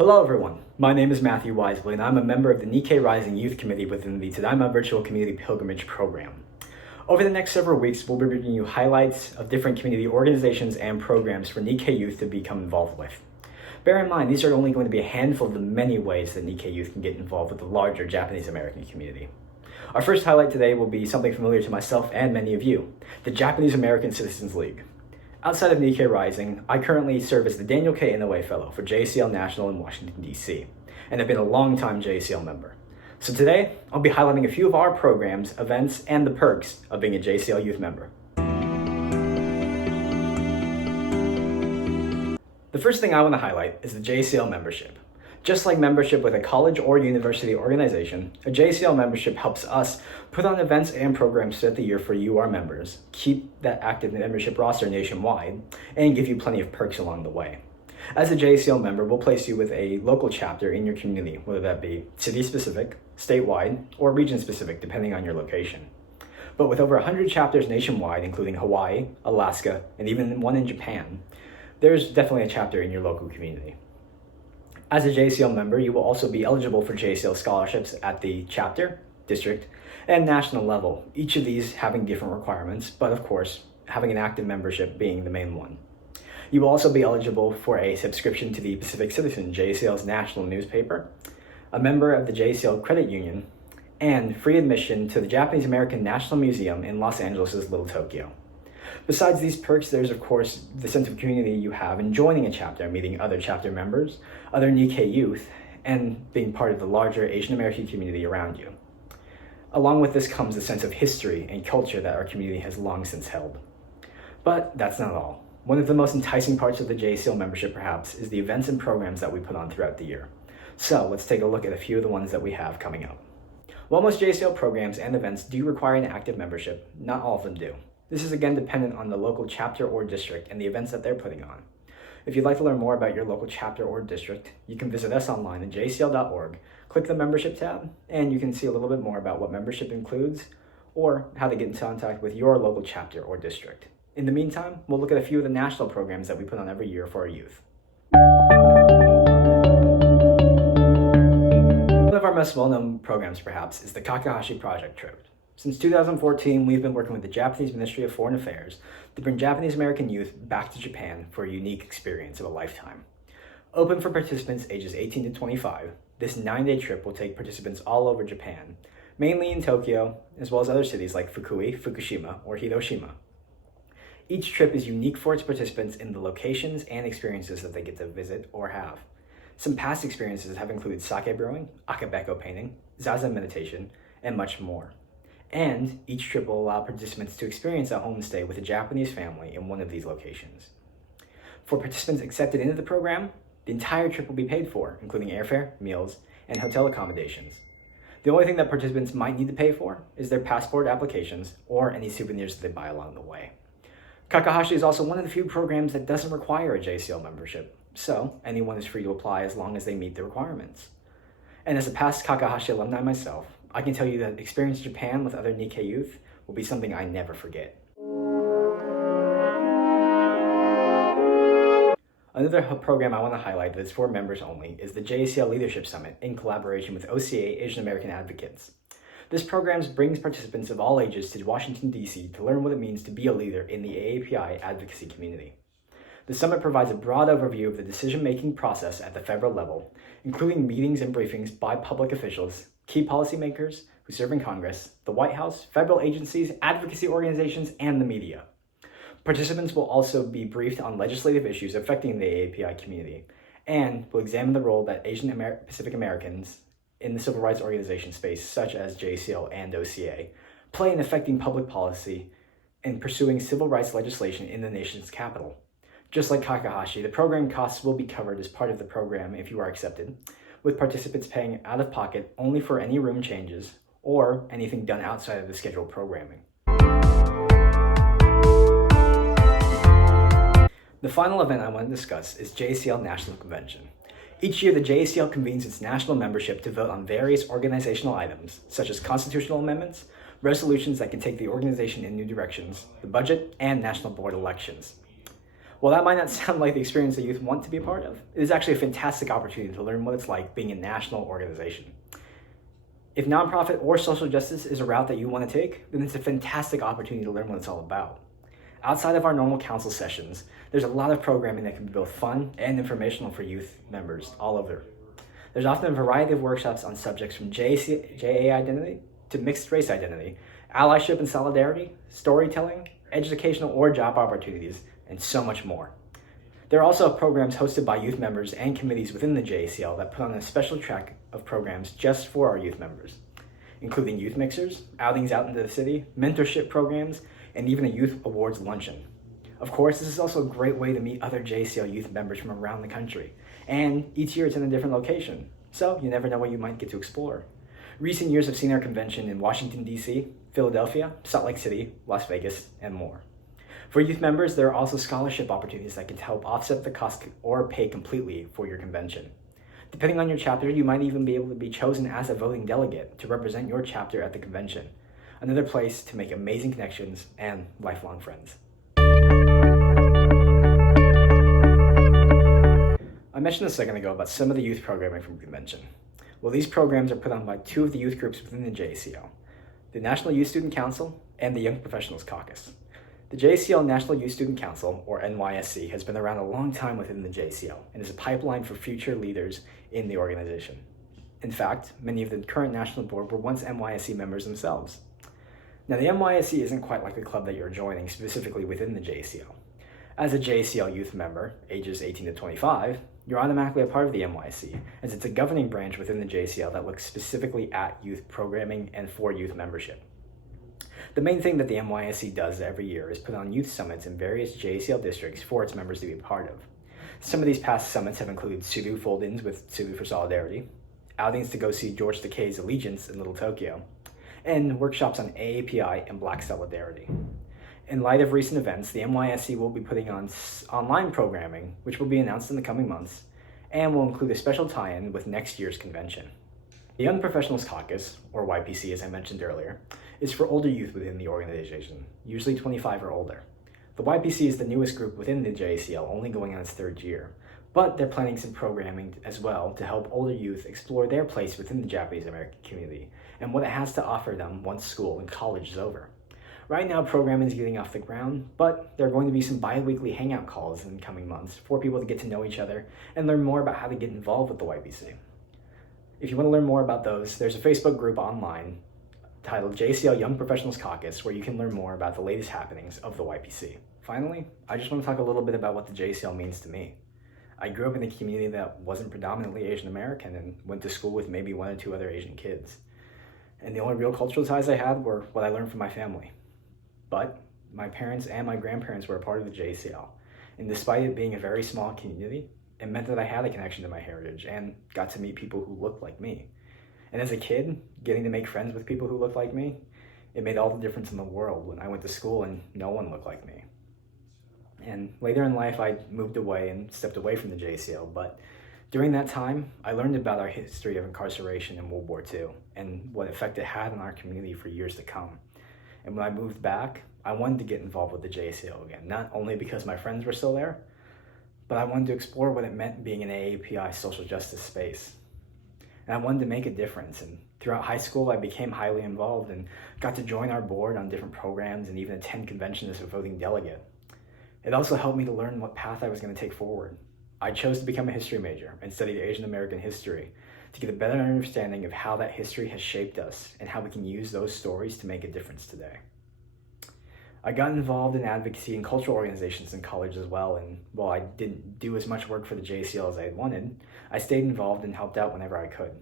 Hello everyone, my name is Matt Weisbly and I'm a member of the Nikkei Rising Youth Committee within the TADAIMA Virtual Community Pilgrimage Program. Over the next several weeks, we'll be bringing you highlights of different community organizations and programs for Nikkei Youth to become involved with. Bear in mind, these are only going to be a handful of the many ways that Nikkei Youth can get involved with the larger Japanese American community. Our first highlight today will be something familiar to myself and many of you, the Japanese American Citizens League. Outside of Nikkei Rising, I currently serve as the Daniel K. Inouye Fellow for JACL National in Washington, D.C., and have been a long-time JACL member. So today, I'll be highlighting a few of our programs, events, and the perks of being a JACL Youth member. The first thing I want to highlight is the JACL membership. Just like membership with a college or university organization, a JACL membership helps us put on events and programs throughout the year for you, our members, keep that active membership roster nationwide, and give you plenty of perks along the way. As a JACL member, we'll place you with a local chapter in your community, whether that be city-specific, statewide, or region-specific, depending on your location. But with over 100 chapters nationwide, including Hawaii, Alaska, and even one in Japan, there's definitely a chapter in your local community. As a JACL member, you will also be eligible for JACL scholarships at the chapter, district, and national level, each of these having different requirements, but of course, having an active membership being the main one. You will also be eligible for a subscription to the Pacific Citizen, JACL's national newspaper, a member of the JACL Credit Union, and free admission to the Japanese American National Museum in Los Angeles' Little Tokyo. Besides these perks, there's of course the sense of community you have in joining a chapter, meeting other chapter members, other Nikkei youth, and being part of the larger Asian American community around you. Along with this comes a sense of history and culture that our community has long since held. But that's not all. One of the most enticing parts of the JACL membership, perhaps, is the events and programs that we put on throughout the year. So let's take a look at a few of the ones that we have coming up. While most JACL programs and events do require an active membership, not all of them do. This is again dependent on the local chapter or district and the events that they're putting on. If you'd like to learn more about your local chapter or district, you can visit us online at jacl.org, click the membership tab, and you can see a little bit more about what membership includes or how to get in contact with your local chapter or district. In the meantime, we'll look at a few of the national programs that we put on every year for our youth. One of our most well-known programs, perhaps, is the Takahashi Project trip. Since 2014, we've been working with the Japanese Ministry of Foreign Affairs to bring Japanese American youth back to Japan for a unique experience of a lifetime. Open for participants ages 18 to 25, this 9-day trip will take participants all over Japan, mainly in Tokyo, as well as other cities like Fukui, Fukushima, or Hiroshima. Each trip is unique for its participants in the locations and experiences that they get to visit or have. Some past experiences have included sake brewing, akabeko painting, zazen meditation, and much more. And each trip will allow participants to experience a homestay with a Japanese family in one of these locations. For participants accepted into the program, the entire trip will be paid for, including airfare, meals, and hotel accommodations. The only thing that participants might need to pay for is their passport applications or any souvenirs that they buy along the way. Takahashi is also one of the few programs that doesn't require a JACL membership, so anyone is free to apply as long as they meet the requirements. And as a past Takahashi alumni myself, I can tell you that experience in Japan with other Nikkei youth will be something I never forget. Another program I want to highlight that is for members only is the JACL Leadership Summit in collaboration with OCA Asian American Advocates. This program brings participants of all ages to Washington, D.C. to learn what it means to be a leader in the AAPI advocacy community. The summit provides a broad overview of the decision-making process at the federal level, including meetings and briefings by public officials, key policymakers who serve in Congress, the White House, federal agencies, advocacy organizations, and the media. Participants will also be briefed on legislative issues affecting the AAPI community and will examine the role that Asian Pacific Americans in the civil rights organization space, such as JACL and OCA, play in affecting public policy and pursuing civil rights legislation in the nation's capital. Just like Takahashi, the program costs will be covered as part of the program if you are accepted, with participants paying out of pocket only for any room changes or anything done outside of the scheduled programming. The final event I want to discuss is JACL National Convention. Each year, the JACL convenes its national membership to vote on various organizational items, such as constitutional amendments, resolutions that can take the organization in new directions, the budget, and national board elections. While that might not sound like the experience that youth want to be a part of, it is actually a fantastic opportunity to learn what it's like being a national organization. If nonprofit or social justice is a route that you want to take, then it's a fantastic opportunity to learn what it's all about. Outside of our normal council sessions, there's a lot of programming that can be both fun and informational for youth members all over. There's often a variety of workshops on subjects from JA identity to mixed race identity, allyship and solidarity, storytelling, educational or job opportunities, and so much more. There are also programs hosted by youth members and committees within the JACL that put on a special track of programs just for our youth members, including youth mixers, outings out into the city, mentorship programs, and even a youth awards luncheon. Of course, this is also a great way to meet other JACL youth members from around the country, and each year it's in a different location, so you never know what you might get to explore. Recent years have seen our convention in Washington, D.C., Philadelphia, Salt Lake City, Las Vegas, and more. For youth members, there are also scholarship opportunities that can help offset the cost or pay completely for your convention. Depending on your chapter, you might even be able to be chosen as a voting delegate to represent your chapter at the convention. Another place to make amazing connections and lifelong friends. I mentioned a second ago about some of the youth programming from the convention. Well, these programs are put on by two of the youth groups within the JACL, the National Youth Student Council and the Young Professionals Caucus. The JACL National Youth Student Council, or NYSC, has been around a long time within the JACL and is a pipeline for future leaders in the organization. In fact, many of the current national board were once NYSC members themselves. Now, the NYSC isn't quite like the club that you're joining specifically within the JACL. As a JACL youth member, ages 18 to 25, you're automatically a part of the NYSC, as it's a governing branch within the JACL that looks specifically at youth programming and for youth membership. The main thing that the NYSC does every year is put on youth summits in various JACL districts for its members to be a part of. Some of these past summits have included Subaru fold-ins with Subaru for Solidarity, outings to go see George Takei's Allegiance in Little Tokyo, and workshops on AAPI and Black Solidarity. In light of recent events, the NYSC will be putting on online programming, which will be announced in the coming months, and will include a special tie-in with next year's convention. The Young Professionals Caucus, or YPC as I mentioned earlier, is for older youth within the organization, usually 25 or older. The YPC is the newest group within the JACL, only going on its third year, but they're planning some programming as well to help older youth explore their place within the Japanese American community and what it has to offer them once school and college is over. Right now, programming is getting off the ground, but there are going to be some bi-weekly hangout calls in the coming months for people to get to know each other and learn more about how to get involved with the YPC. If you want to learn more about those, there's a Facebook group online titled JACL Young Professionals Caucus where you can learn more about the latest happenings of the YPC. Finally, I just want to talk a little bit about what the JACL means to me. I grew up in a community that wasn't predominantly Asian American and went to school with maybe 1 or 2 other Asian kids. And the only real cultural ties I had were what I learned from my family. But my parents and my grandparents were a part of the JACL. And despite it being a very small community, it meant that I had a connection to my heritage and got to meet people who looked like me. And as a kid, getting to make friends with people who looked like me, it made all the difference in the world when I went to school and no one looked like me. And later in life, I moved away and stepped away from the JACL, but during that time, I learned about our history of incarceration in World War II and what effect it had on our community for years to come. And when I moved back, I wanted to get involved with the JACL again, not only because my friends were still there, but I wanted to explore what it meant being an AAPI social justice space. And I wanted to make a difference. And throughout high school, I became highly involved and got to join our board on different programs and even attend conventions as a voting delegate. It also helped me to learn what path I was going to take forward. I chose to become a history major and studied Asian American history to get a better understanding of how that history has shaped us and how we can use those stories to make a difference today. I got involved in advocacy and cultural organizations in college as well, and while I didn't do as much work for the JACL as I had wanted, I stayed involved and helped out whenever I could.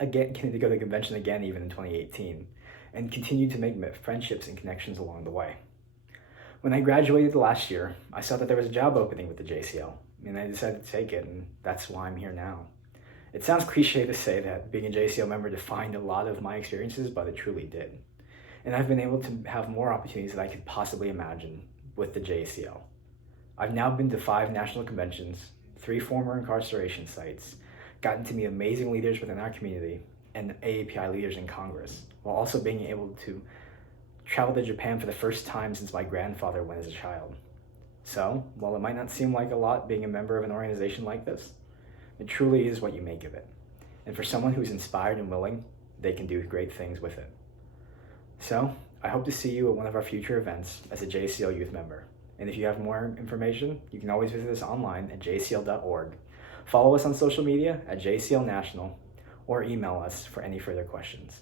Again, to go to the convention again even in 2018, and continued to make friendships and connections along the way. When I graduated last year, I saw that there was a job opening with the JACL, and I decided to take it, and that's why I'm here now. It sounds cliche to say that being a JACL member defined a lot of my experiences, but it truly did. And I've been able to have more opportunities than I could possibly imagine with the JACL. I've now been to 5 national conventions, 3 former incarceration sites, gotten to meet amazing leaders within our community and AAPI leaders in Congress, while also being able to travel to Japan for the first time since my grandfather went as a child. So, while it might not seem like a lot being a member of an organization like this, it truly is what you make of it. And for someone who's inspired and willing, they can do great things with it. So, I hope to see you at one of our future events as a JACL Youth member. And if you have more information, you can always visit us online at jacl.org. Follow us on social media at JCL National, or email us for any further questions.